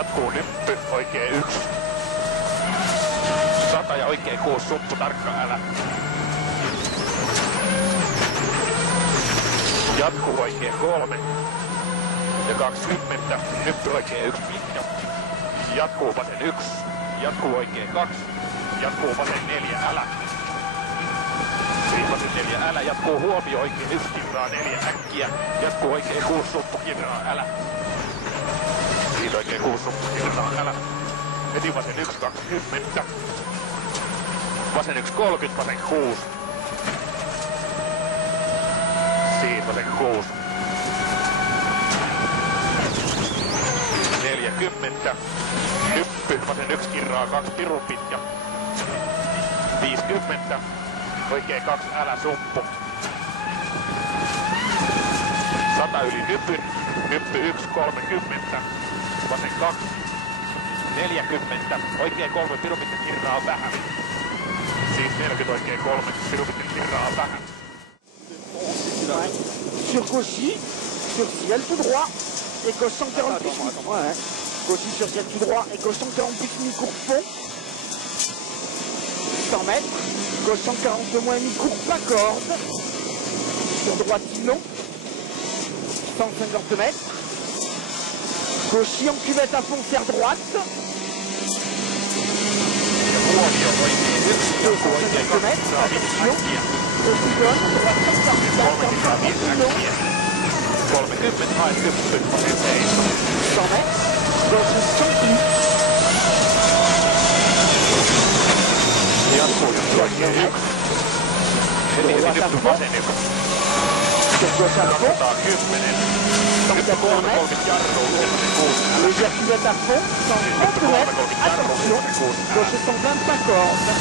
Jatkuu nyppy, oikee 1. 100 ja oikee 6, suppu, tarkka älä. Jatkuu oikee 3. Ja 20, nyppy oikee 1, pitkä. Jatkuu vasen 1. Jatkuu oikee 2. Jatkuu vasen 4, älä. Vasen 4, älä. Jatkuu huomio oikee 1, kirraa 4, äkkiä. Jatkuu oikee 6, suppu, kirraa, älä. Siitä oikee 6, suppu, kirraa, älä. Heti vasen 1, 20. Vasen 1, 30, vasen 6. Siitä vasen 6. 40. Nyppy, vasen 1, kirraa 2, pirun pitkä. 50. Oikee 2, älä, suppu. 100 yli nypyn. Nyppy 1, 30. Vasen 2. 40. Oikee 3, pirun pitkä, kirraa vähän. Siis 40, oikee 3, pirun pitkä, kirraa vähän. Sur Cauchy, sur ciel tout droit, et gauche 140 ouais. Cauchy sur ciel tout droit, et gauche 140 mi-court fond. 100 mètres, gauche 140 moins mi-court pas corde. Sur droite long, 150 mètres. Cauchy en cuvette à fond, serre droite. 250 mètres, attention. Au couillonne, droite 140 long. 30, hae nyppy, vasen 7. 100 mètres, gauche 100 plus. Jatkuu nyppy oikee 1. Heti nyppy vasen 1. Gauche à fond. 110. 180 mètres. Légère cuvette à fond, 130 mètres, attention, gauche 120 pas corde.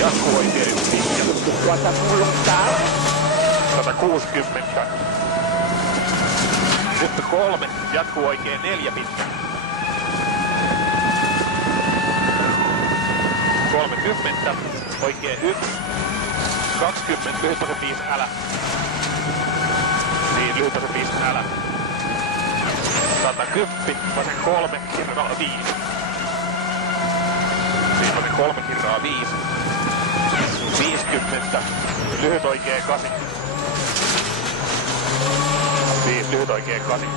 Jatkuu oikee 1 pitkä. Droite à fond long tard. 160. Nyppy 3, jatkuu oikee 4 pitkä. 30, oikee 1. 20, lyhytpäisen 5, älä. Niin, lyhytpäisen 5, älä. 110, vasen 3, kirraa 5. Siis vasen 3, kirraa 5. 50, lyhyt oikee 8. Siis lyhyt oikee 8.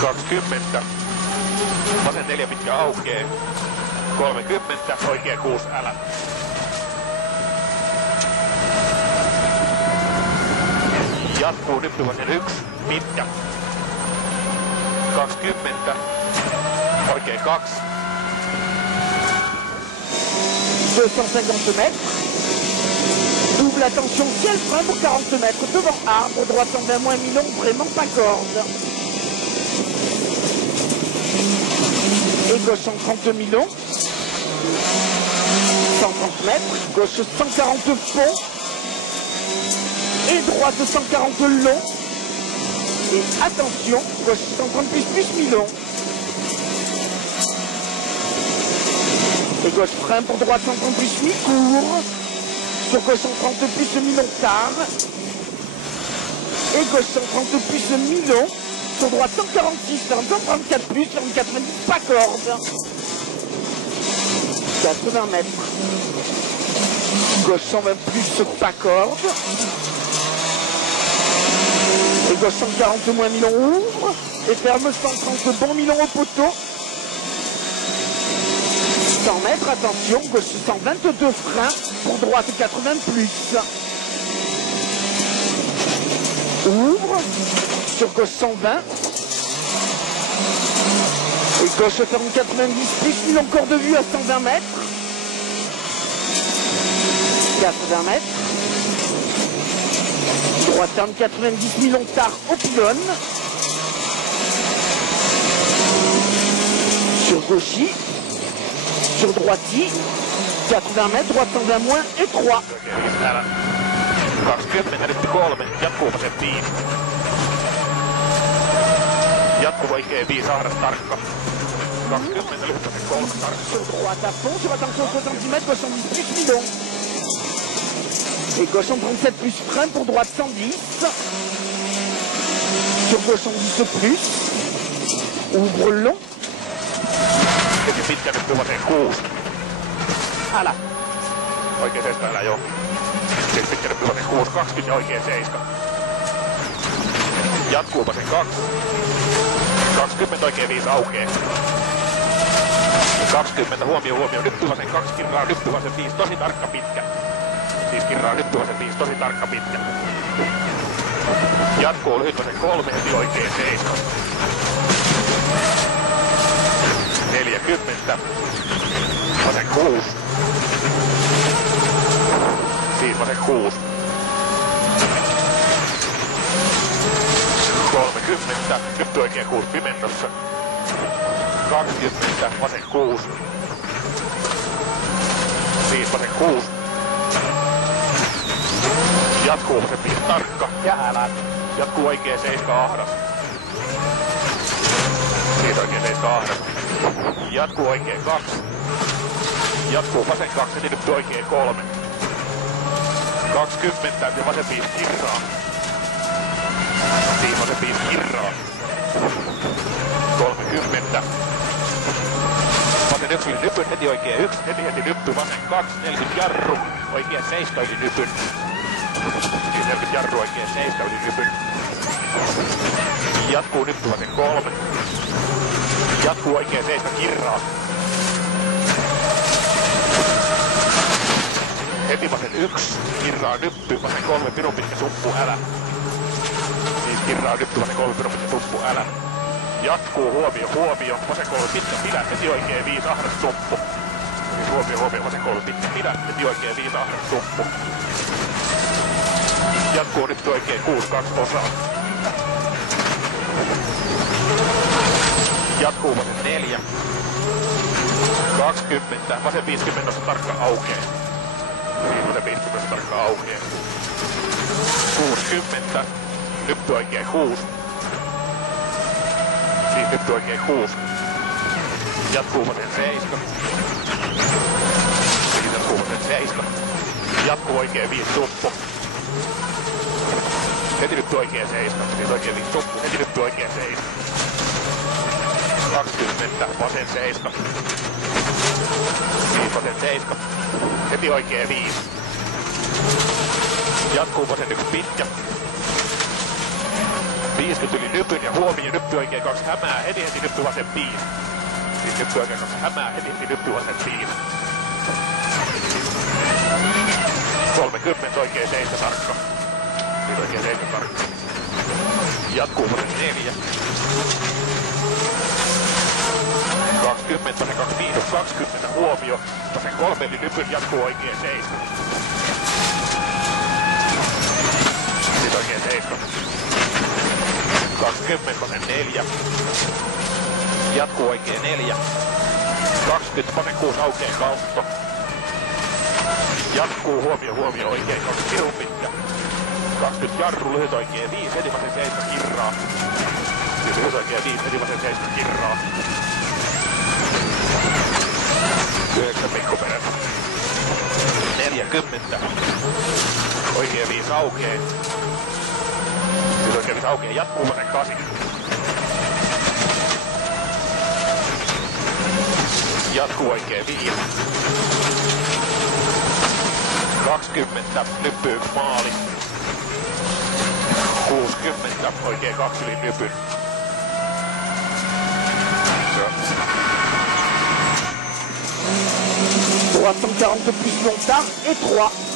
20, vasen 4 pitkä aukee. 30, oikee 6, älä. Jatkuu nyppy vasen 1, pitkä. 20, oikee 2. 250 mètres. Double attention, ciel frein pour 40 mètres. Devant arbre, droite 120 moins mi-long, vraiment pas corde. Et gauche 130 mi-long. 130 mètres. Gauche 140 fond. Et droite 140 long. Et attention, gauche 130 plus mi-long. Et gauche frein pour droite 130 plus mi-court. Sur gauche 130 plus mi-long tard. Et gauche 130 plus mi-long. Sur droite 146, 134 plus, 190 pas corde. 80 mètres. Gauche 120 plus pas corde. Et gauche 140 moins mi-long ouvre. Et ferme 130 bon mi-long au poteau. 100 mètres, attention, gauche 122 freins, pour droite 80 plus. Ouvre, sur gauche 120. Et gauche ferme 90 plus, mi-long corps de vue à 120 mètres. 80 mètres. Droite ferme 90 mi-long tard au pylône. Sur gauchy. Sur droiti, 80 mètres, droite 120 moins et 3. 20, nyt 3, jatkuu vasen 5. Jatkuu oikee 5, ahdas tarkka. 20, lyhyt vasen 3, tarkka. Sur droite à fond, sur attention 70 mètres, gauche 110 plus mi-long. Et gauche 137 plus frein pour droite 110. Turbo 110 plus. Ouvre le long. Heti pitkä nyppy vaseen 6. Älä. Oikein 7, älä joo. Sitten pitkä nyppy vaseen 6, 20 ja oikein 7. Jatkuu vasen 2. 20 oikein 5 aukee. 20 huomio. Nyppy vasen 2 kirraa, nyppy vasen 5 tosi tarkka pitkä. Siis kirraa nyppy vasen 5 tosi tarkka pitkä. Jatkuu lyhyt vasen 3 heti oikein 7. 40. Vasen 6. Siis vasen 6. 30. Nyppy oikein 6 pimennossa. 20. Vasen 6. Siis vasen 6. Jatkuu vasen 5 tarkka. Ja älä. Jatkuu oikein 7 ahdas. Siitä oikein 7 ahdas. Jatkuu oikein 2. Jatkuu vasen 2 ja nyppy oikein 3. 20 ja vasen 5 kirraa. Siis vasen 5 kirraa. 30. Vasen 1 yli nypyn, heti oikein 1, heti nyppy, vasen 2, 40 jarru, oikein 7 yli nypyn. Siis 40 jarru, oikein 7 yli nypyn. Jatkuu nyppy, vasen 3. Jatkuu oikein 7 kirraa. Heti vasen 1, kirraa nyppy, vasen 3 pirun pitkä suppu, älä. Siis kirraa nyppy, vasen 3 pirun pitkä suppu, älä. Jatkuu huomio, vasen 3 pitkä pidä, heti oikein 5 ahdas suppu. Siis huomio, vasen 3 pitkä pidä, heti oikein 5 ahdas suppu. Jatkuu nyt oikein 6, 2 osaa. Jatkuu vasen 4. 20, vasen 50 tarkka aukee. Siis vasen 50 tarkka aukee. 60, nyppy oikein 6. Siis nyppy oikein 6. Jatkuu vasen 7. Siis jatkuu vasen 7. Jatkuu oikein 5 suppu. Heti nyppy oikein 7. Siis oikein 5 suppu. Heti nyppy oikein 7. 20, vasen 7. Siis vasen 7. Heti oikein 5. Jatkuu vasen 1 pitkä. 50 yli nypyn ja huomio, nyppy oikein 2 hämää, heti nyppy vasen 5. Siis nyppy oikein 2 hämää, heti nyppy vasen 5. 30 oikein 7 tarkka. Siis oikein 7 tarkka. Jatkuu vasen 4. 20, vasen 2 miinus 20 huomio, vasen 3 yli nypyn, jatkuu oikein 7. Siis oikein 7. 20, vasen 4. Jatkuu oikein 4. 20, vasen 6 aukeen kautta. Jatkuu huomio, oikein 2 pirun pitkä. 20 jarru, lyhyt oikein 5, heti vasen 7 kirraa. Siis lyhyt oikein 5, heti vasen 7 kirraa. 9 pikkuperä. 40. Oikein 5 aukee. Siis oikein 5 aukee, jatkuu vasen 8. Jatkuu oikein 5. 20, nyppy 1 maali. 60, oikein 2 yli nypyn. Droite 140 plus long tard et 3.